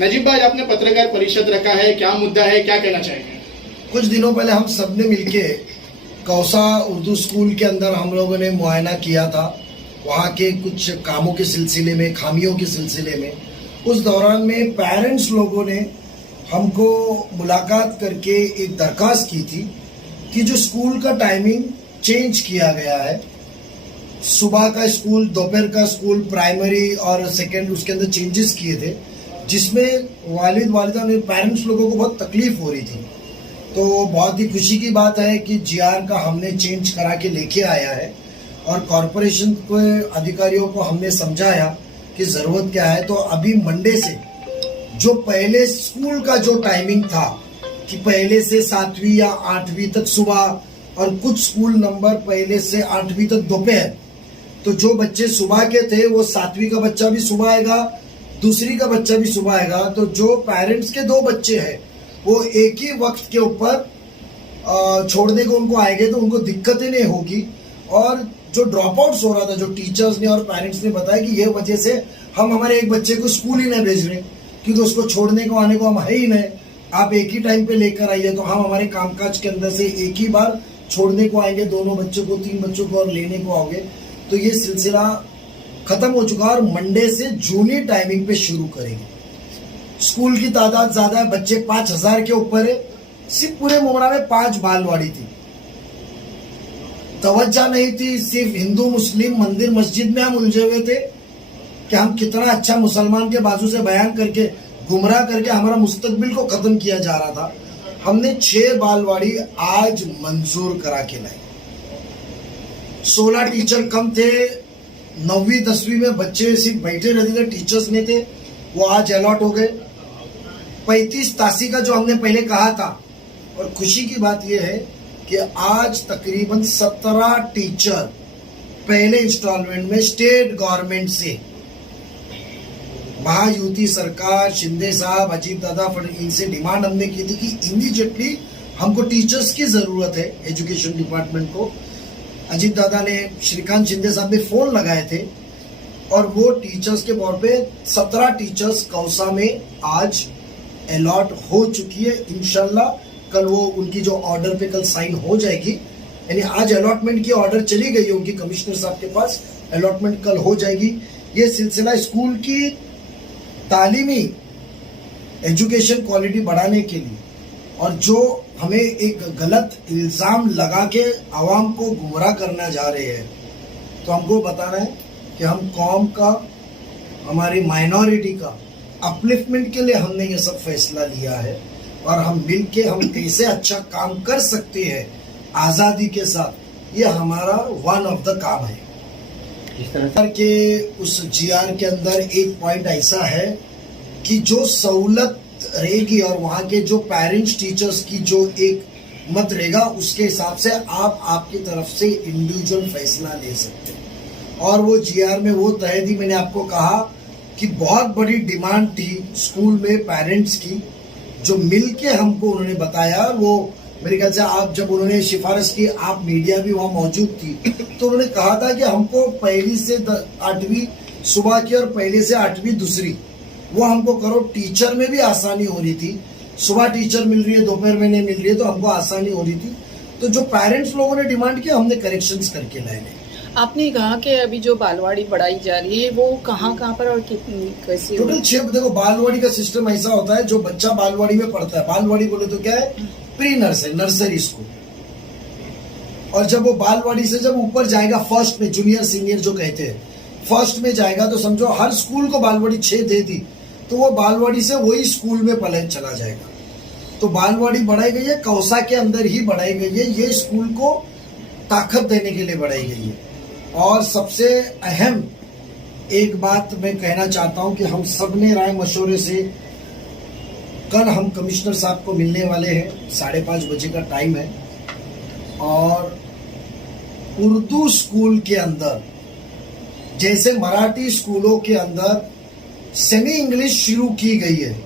नजीब भाई, आपने पत्रकार परिषद रखा है, क्या मुद्दा है, क्या कहना चाहेंगे? कुछ दिनों पहले हम सब ने मिलके कौसा उर्दू स्कूल के अंदर हम लोगों ने मुआयना किया था, वहाँ के कुछ कामों के सिलसिले में, खामियों के सिलसिले में। उस दौरान में पेरेंट्स लोगों ने हमको मुलाकात करके एक दरख्वास्त की थी कि जो स्कूल का टाइमिंग चेंज किया गया है, सुबह का स्कूल, दोपहर का स्कूल, प्राइमरी और सेकेंड, उसके अंदर चेंजेस किए थे, जिसमें वालिद वालिदा ने पेरेंट्स लोगों को बहुत तकलीफ हो रही थी। तो बहुत ही खुशी की बात है कि जीआर का हमने चेंज करा के लेके आया है और कॉरपोरेशन के अधिकारियों को हमने समझाया कि ज़रूरत क्या है। तो अभी मंडे से जो पहले स्कूल का जो टाइमिंग था कि पहले से 7वीं या 8वीं तक सुबह और कुछ स्कूल नंबर पहले से 8वीं तक दोपहर, तो जो बच्चे सुबह के थे वो 7वीं का बच्चा भी सुबह आएगा, दूसरी का बच्चा भी सुबह आएगा। तो जो पेरेंट्स के 2 बच्चे हैं वो एक ही वक्त के ऊपर छोड़ने को उनको आएंगे, तो उनको दिक्कतें नहीं होगी। और जो ड्रॉप आउट्स हो रहा था, जो टीचर्स ने और पेरेंट्स ने बताया कि ये वजह से हम हमारे एक बच्चे को स्कूल ही नहीं भेज रहे, क्योंकि उसको छोड़ने को आने को हम है ही नहीं, आप एक ही टाइम पे लेकर आइए। तो हम हमारे कामकाज के अंदर से एक ही बार छोड़ने को आएंगे, दोनों बच्चों को, 3 बच्चों को और लेने को आओगे। तो ये सिलसिला खत्म हो चुका और मंडे से जूनियर टाइमिंग पे शुरू करेंगे। स्कूल की तादाद ज्यादा है, बच्चे 5000 के ऊपर है। सिर्फ पूरे मोमरा में 5 बालवाड़ी थी, तवज्जो नहीं थी। सिर्फ हिंदू मुस्लिम मंदिर मस्जिद में हम उलझे हुए थे कि हम कितना अच्छा मुसलमान के बाजू से बयान करके, गुमराह करके हमारा मुस्तकबिल को खत्म किया जा रहा था। हमने 6 बालवाड़ी आज मंजूर करा के लाई। 16 टीचर कम थे, 9वीं 10वीं में बच्चे सिर्फ बैठे रहते थे, टीचर्स नहीं थे, वो आज अलॉट हो गए। 35 तासी का जो हमने पहले कहा था, और खुशी की बात यह है कि आज तकरीबन 17 टीचर पहले इंस्टॉलमेंट में स्टेट गवर्नमेंट से, महायुति सरकार, शिंदे साहब, अजीत दादा, इनसे डिमांड हमने की थी कि इमीडिएटली हमको टीचर्स की जरूरत है एजुकेशन डिपार्टमेंट को। अजीत दादा ने, श्रीकांत शिंदे साहब ने फोन लगाए थे और वो टीचर्स के तौर पे 17 टीचर्स कौसा में आज अलॉट हो चुकी है। इंशाल्लाह कल वो उनकी जो ऑर्डर पे कल साइन हो जाएगी, यानी आज अलॉटमेंट की ऑर्डर चली गई है उनकी कमिश्नर साहब के पास, अलॉटमेंट कल हो जाएगी। ये सिलसिला स्कूल की तालीमी एजुकेशन क्वालिटी बढ़ाने के लिए, और जो हमें एक गलत इल्ज़ाम लगा के आवाम को गुमराह करना जा रहे हैं, तो हमको बताना है कि हम कौम का, हमारी माइनॉरिटी का अपलिफ्टमेंट के लिए हमने ये सब फैसला लिया है। और हम मिल के हम कैसे अच्छा काम कर सकते हैं आज़ादी के साथ, ये हमारा वन ऑफ द काम है। इस तरह के उस जीआर के अंदर एक पॉइंट ऐसा है कि जो सहूलत रहेगी और वहाँ के जो पेरेंट्स टीचर्स की जो एक मत रहेगा, उसके हिसाब से आप आपकी तरफ से इंडिविजुअल फैसला ले सकते हैं। और वो जीआर में वो तय थी, मैंने आपको कहा कि बहुत बड़ी डिमांड थी स्कूल में पेरेंट्स की, जो मिलके हमको उन्होंने बताया। वो मेरे ख्याल से आप जब उन्होंने सिफारिश की, आप मीडिया भी वहाँ मौजूद थी, तो उन्होंने कहा था कि हमको पहली से 8वीं सुबह की और पहले से 8वीं दूसरी, वो हमको करो। टीचर में भी आसानी हो रही थी, सुबह टीचर मिल रही है, दोपहर में नहीं मिल रही है, तो हमको आसानी हो रही थी। तो जो पेरेंट्स लोगों ने डिमांड किया, हमने करेक्शंस करके लाए। आपने कहा कि अभी जो बालवाड़ी बढ़ाई जा रही है वो कहाँ कहाँ पर और कितनी, कैसे? टोटल 6। देखो, बालवाड़ी का सिस्टम ऐसा होता है, जो बच्चा बालवाड़ी में पढ़ता है, बालवाड़ी बोले तो क्या है, प्री नर्सरी, नर्सरी स्कूल। और जब वो बालवाड़ी से जब ऊपर जाएगा, फर्स्ट में, जूनियर सीनियर जो कहते हैं, फर्स्ट में जाएगा, तो समझो हर स्कूल को बालवाड़ी 6 दे दी, तो वो बालवाड़ी से वही स्कूल में पलट चला जाएगा। तो बालवाड़ी बढ़ाई गई है, कौसा के अंदर ही बढ़ाई गई है, ये स्कूल को ताकत देने के लिए बढ़ाई गई है। और सबसे अहम एक बात मैं कहना चाहता हूं कि हम सब ने राय मशवरे से, कल हम कमिश्नर साहब को मिलने वाले हैं, 5:30 बजे का टाइम है। और उर्दू स्कूल के अंदर, जैसे मराठी स्कूलों के अंदर सेमी इंग्लिश शुरू की गई है,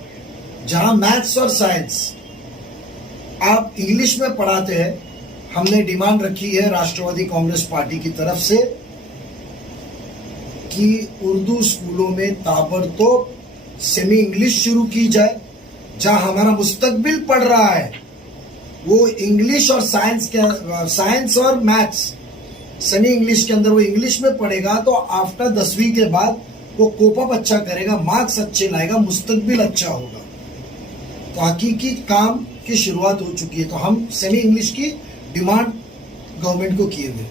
जहां मैथ्स और साइंस आप इंग्लिश में पढ़ाते हैं, हमने डिमांड रखी है राष्ट्रवादी कांग्रेस पार्टी की तरफ से कि उर्दू स्कूलों में ताबड़तोड़ सेमी इंग्लिश शुरू की जाए, जहां हमारा मुस्तकबिल पढ़ रहा है वो इंग्लिश और साइंस और मैथ्स सेमी इंग्लिश के अंदर वो इंग्लिश में पढ़ेगा, तो आफ्टर 10वीं के बाद वो कोपअप अच्छा करेगा, मार्क्स अच्छे लाएगा, मुस्तकबिल अच्छा होगा। तो हकीकी काम की शुरुआत हो चुकी है। तो हम सेमी इंग्लिश की डिमांड गवर्नमेंट को किए हुए।